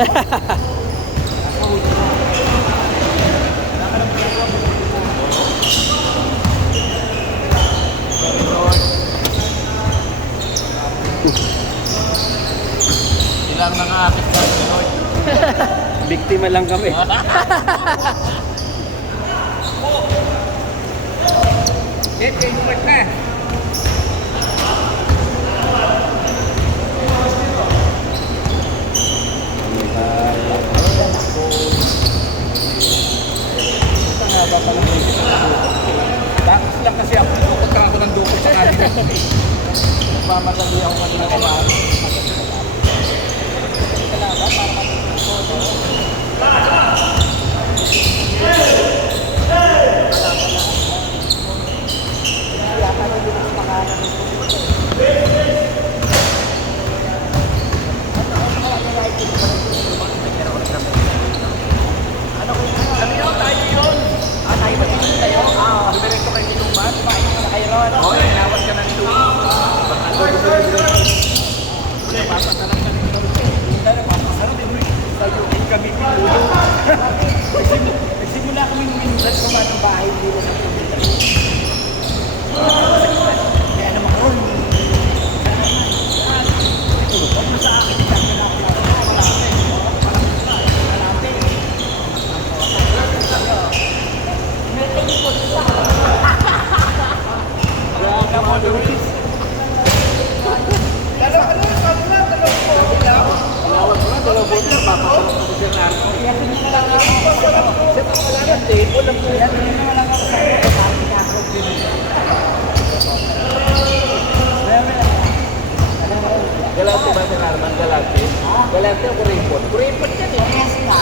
Ilang nangakit sa Pinoy. Biktima lang kami. Inulit na. Tapos lang kasi ako pagka ako ng duko sa kanila. Mamadali ako kanina kumain. Nagsimula kami minusan sa mga bahay dito sa probinsya. Kaya naman ko, huwag mo sa akin, hindi ka na ako may tingkot sa wala mo, Luis. Dalawa po. Dalawa po na papasok ko siya na ako. Kaya hindi na lang ako. Kasi wala na tape. Wala po yan. Hindi na lang ako sa Galante ba si Narman? Galante? Galante o Kuripot? Kuripot yan eh. Yes na.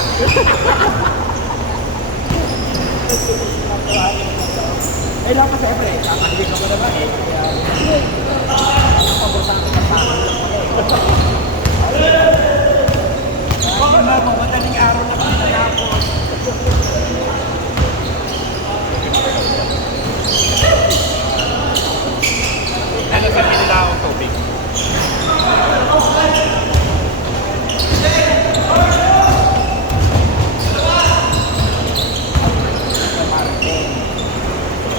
Eh lang pa siyempre. Kapag ka mo naman eh. Kaya paborsahan ko ng pangalan lang pala eh. Oo, no, madaling araw na kami natapos. Ano sa pinila akong tubig?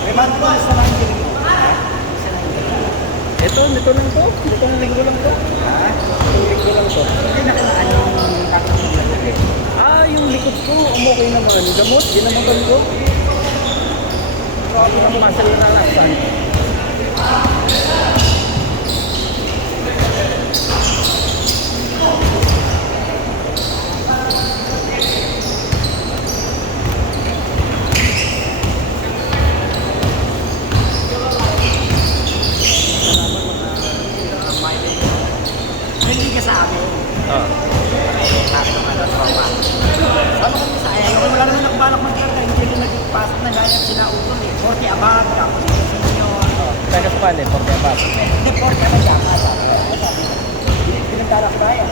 May mantuas na lang din. Ito lang to. Itong linggo lang to. Ha? Itong linggo lang to. Hindi nakalaan yung kakong lalaki. Yung likod ko, okay naman. Gamot, ginamagan ko. Grabe ang muscle na relaxan. Hindi ka sa akin. Oo. Sabi ng ano, tropa. Ano kung sa ayaw, wala naman nakabalak magkarga. Hindi rin nagpasok na gaya sinautol eh. 40 above, tapos yung senior. Taga sa panin, porque above. Hindi, 40 above yama. Sabi ko, pinagtalak tayo.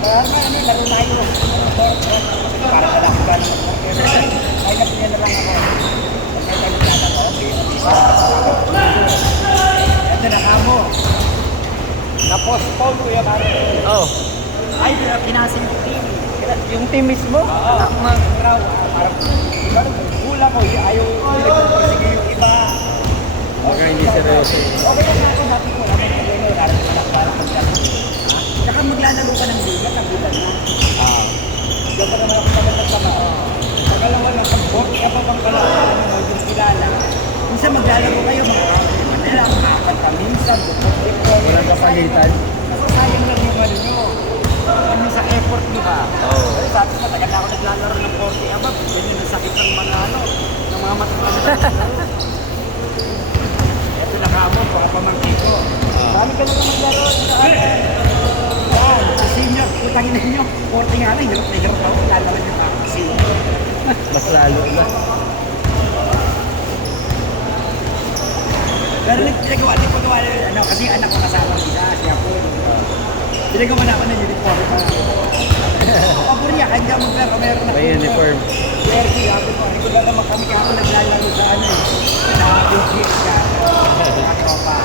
Kaya naman, ano, laro tayo. Para talakban. Kaya na pinyan na lang ako. Kaya tayo naglalak ako. Ito na kamo. Na-postpone ko yung ano. Oh. Ay, pinasin ko team. Yung team mismo? Oo. Raw, parang iba hula ko, ayaw sige yung iba. Baka hindi seryoso. Okay lang ako, natin ko naman kung ano, narin ka lang para maglalaro. Saka maglalaro ka ng bigat, nagulan na. Diyan ka naman ako naman pagkalawa lang, pag bote ka pa bang kalala, yung kilala. Minsan maglalaro kayo, makakal ka minsan, Walang kapalitan. sayang lang yung ano nyo. Ano sa effort nyo ba? Oo. Pero sabi ko, tagal na ako naglalaro ng 40 above. Ganyan ang sakit ng mga ano, ng mga matagal na naglaro. Ito na kamo, baka pamangkin ko. Dami ka naman naglaro. Yan, sa senior, utangin na nyo. 40 nga lang, hirap na hirap ako. Lalaman yung ako sa senior. Mas lalo na. Pero pinagawa na ano, kasi anak ko kasama sila, siya po. Pinagawa na ako ng uniform pa. Paburiya, kahit ka maglaro, meron na. May uniform. Jersey, sabi ko, hindi ko lang naman kami ako naglalaro sa ano eh. Sa Big ka, sa tropa.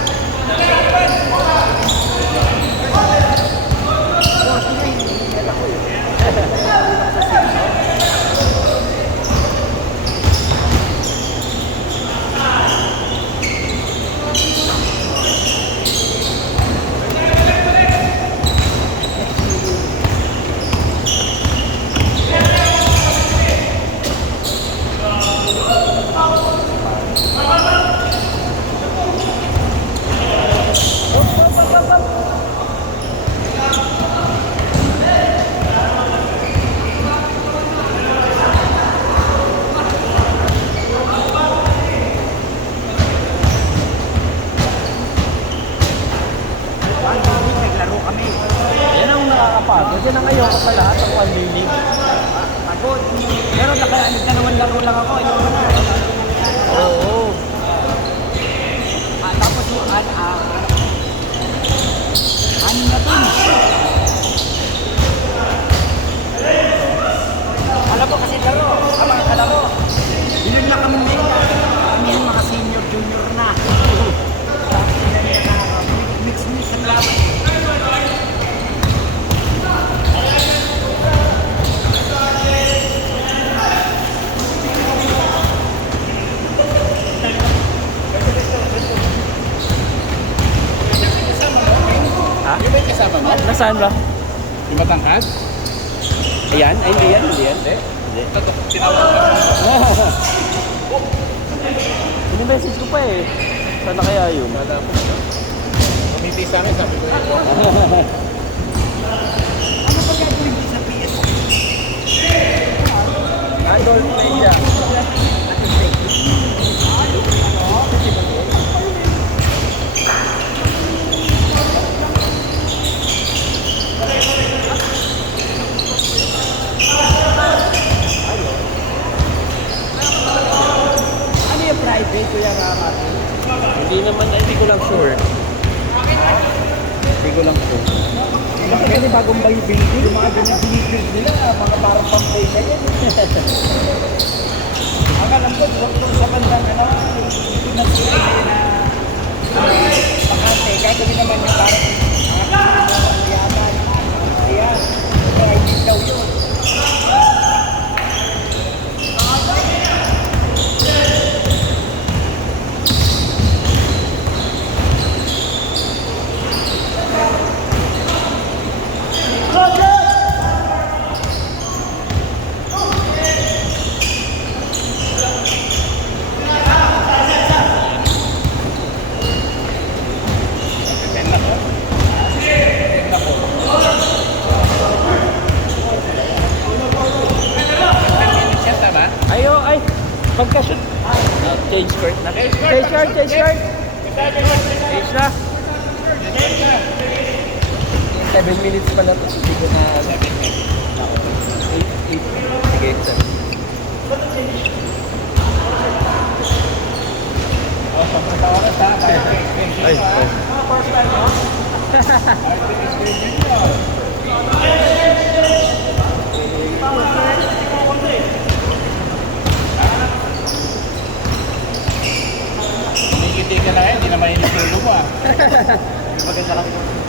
kami. Yan ang nakakapagod. Yan ang ayaw ko sa lahat ng one day league. Pagod. Pero nagdalawang laro lang ako. Ayaw ko na. Oo. Tapos yung ano na to? Alam mo kasi laro, mga kalaro. Yun lang kami din. Kami yung mga senior, junior na. Mix ang laban. Ha? Yung ba yung kasama mo? Nasaan ba? Yung matangkad? Ayan? Ay, hindi yan. Hindi yan. Hindi. Ito, tinawag ka. Message ko pa eh. Sana kaya yun? Kumiti sa akin, sabi ko yun. Ano ba gagawin sa PS? Idol Media. Ano yung private ko yung Hindi naman, hindi ko lang sure. Hindi ko lang sure. Kasi bagong building, yung mga binibuild nila, mga parang pang-play na yan. Ang alam ko, doon sa bandang pinag-play na Makate, gagawin naman yung parang mga yaman. Ayan, ito ay din daw yun. Ayo, ay. Pagka-shoot. Change court na. Change court, change court. Change na. 7 minutes pa na to. Hindi ko na... 8. Sige, 7. Ay, Kumikiti ka na hindi na mainit yung lupa. maganda lang.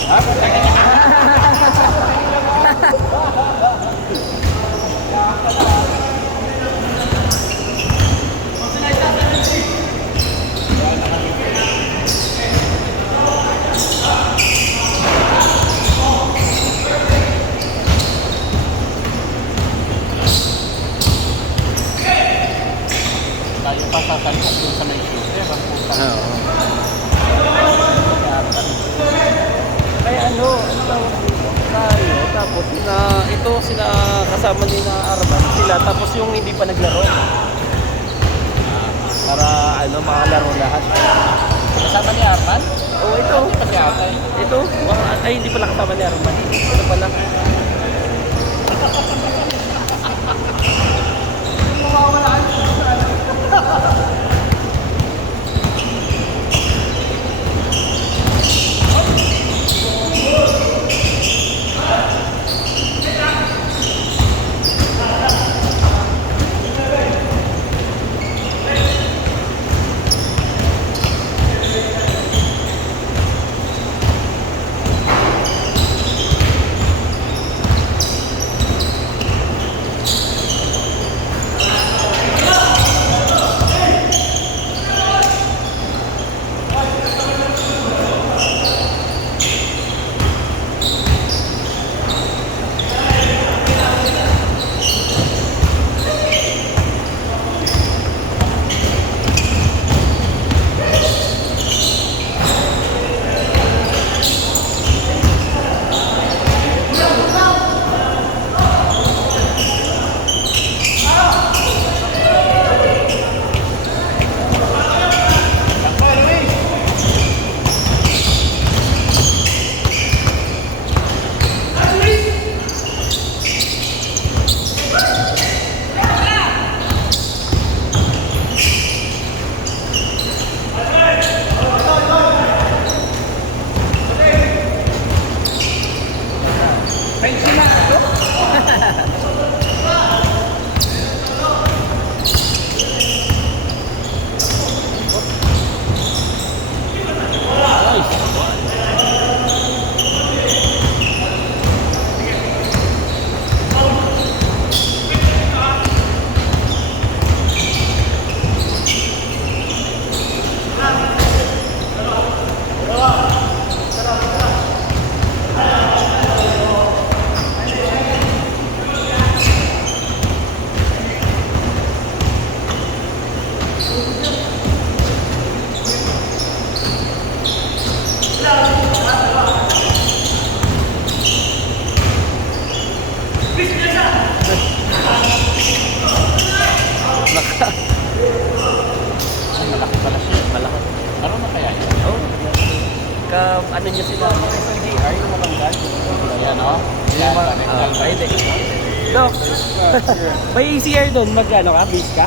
Ha? Tayo pa sasalok doon sa may shooter. Ang puta. Oo. Kaya ano tawag dito? Tayo, tapos ito sila kasama ni na Arman, sila tapos yung hindi pa naglaro. Para makalaro lahat. Kasama ni Arman? Oh, ito. Kasi ata eh. Ito. Ay, hindi pala kasama ni Arman. Ito pala. ano nyo sila, SLDR, yung matanggal. Ayan o. Yan, Ah, hindi. Dok, may ECR doon, mag-ano ka, base ka?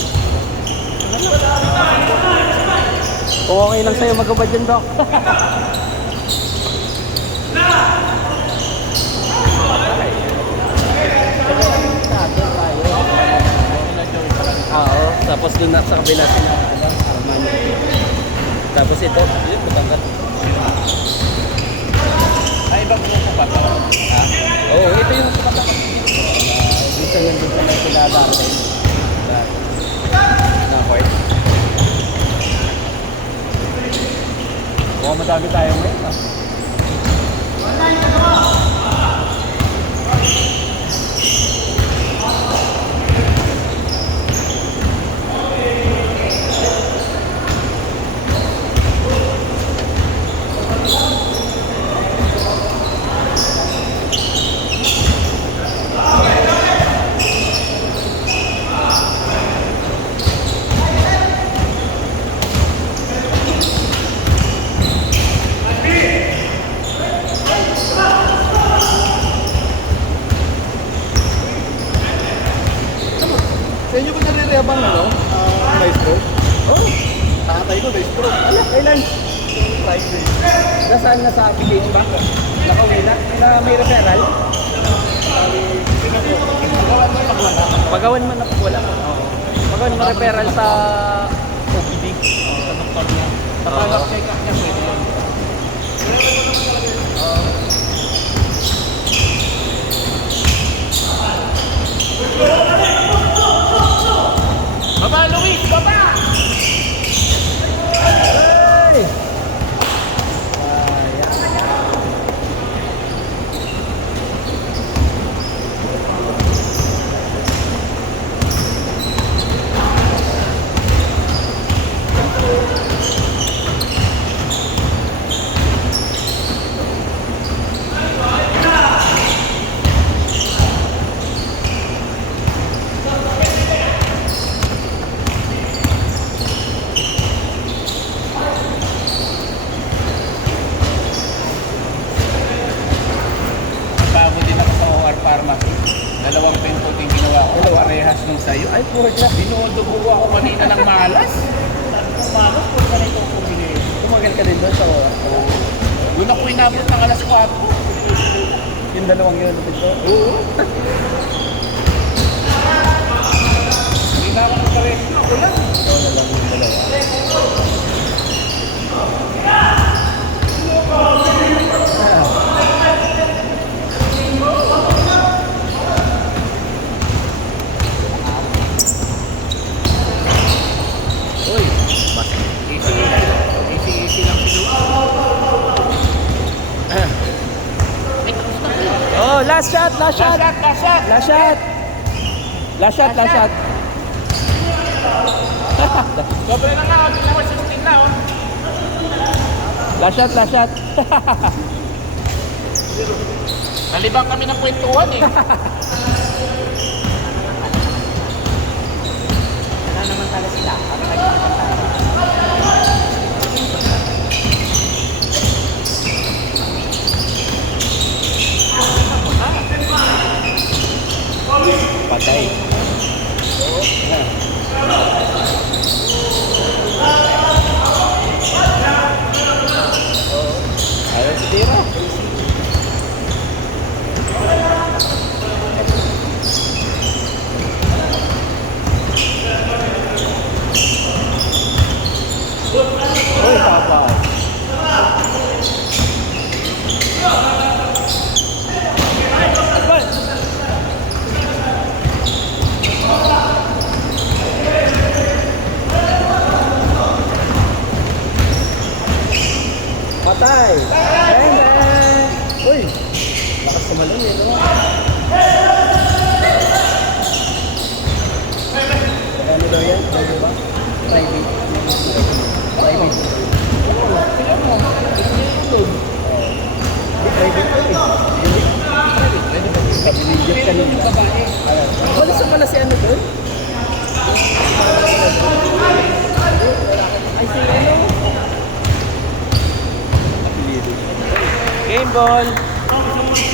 Kung okay lang sa'yo magabad dyan, Dok. Oo, tapos doon na sa kabila sila, Arman. Tapos ito, yun, matanggal. Ay, ibang grupo pa to. Ha? Oo, ito yung matanggal. Dito yun, dito na sila dati. Na court. Mukhang madami tayo ngayon, ha? Sa inyo ba nare-rehabang ano? Maestro? Oh, Tatay ko, maestro. ano, kailan? Friday. Nasaan na sa application ba? Nakauwi na? Na may referral? Pagawan man na wala. Pagawan mo referral sa OPD. Sa doktor niya. Sa follow-up check-up niya, pwede yun. Baba, Luis! Baba! Hey! Bago din ako sa OR Pharmacy. Dalawang pentot yung ginawa ko. Parehas nung sa'yo. Ay, purga. Binudugo ako kanina ng malas. Malas po ka nito kung binili. Tumagal ka din doon sa oras. Doon ako inabot ng alas 4. Yung dalawang yun, ito. Oo. Hindi na ako nagpares. Ako lang. Ito na lang yung dalawa. Uy, mas easy lang pinuha. Oh, last shot, last shot. Last shot! Last shot. Last shot, last shot. Sobrang na nga, hindi naman 16 na oh. Last shot, last shot. Nalibang kami ng kwentuhan eh. Wala naman talaga sila. Kami nagpapantay. Patay. Ayaw si Tira. Uy, papa. Patay! Bang, bang! Uy! Lakas kumalun eh, no? Ano daw yan? Ano ba? Private. Private. Private ko eh. Binigyan ka nila. Wala sa pala si ano doon? Ay, si ano? Apelido. Game ball.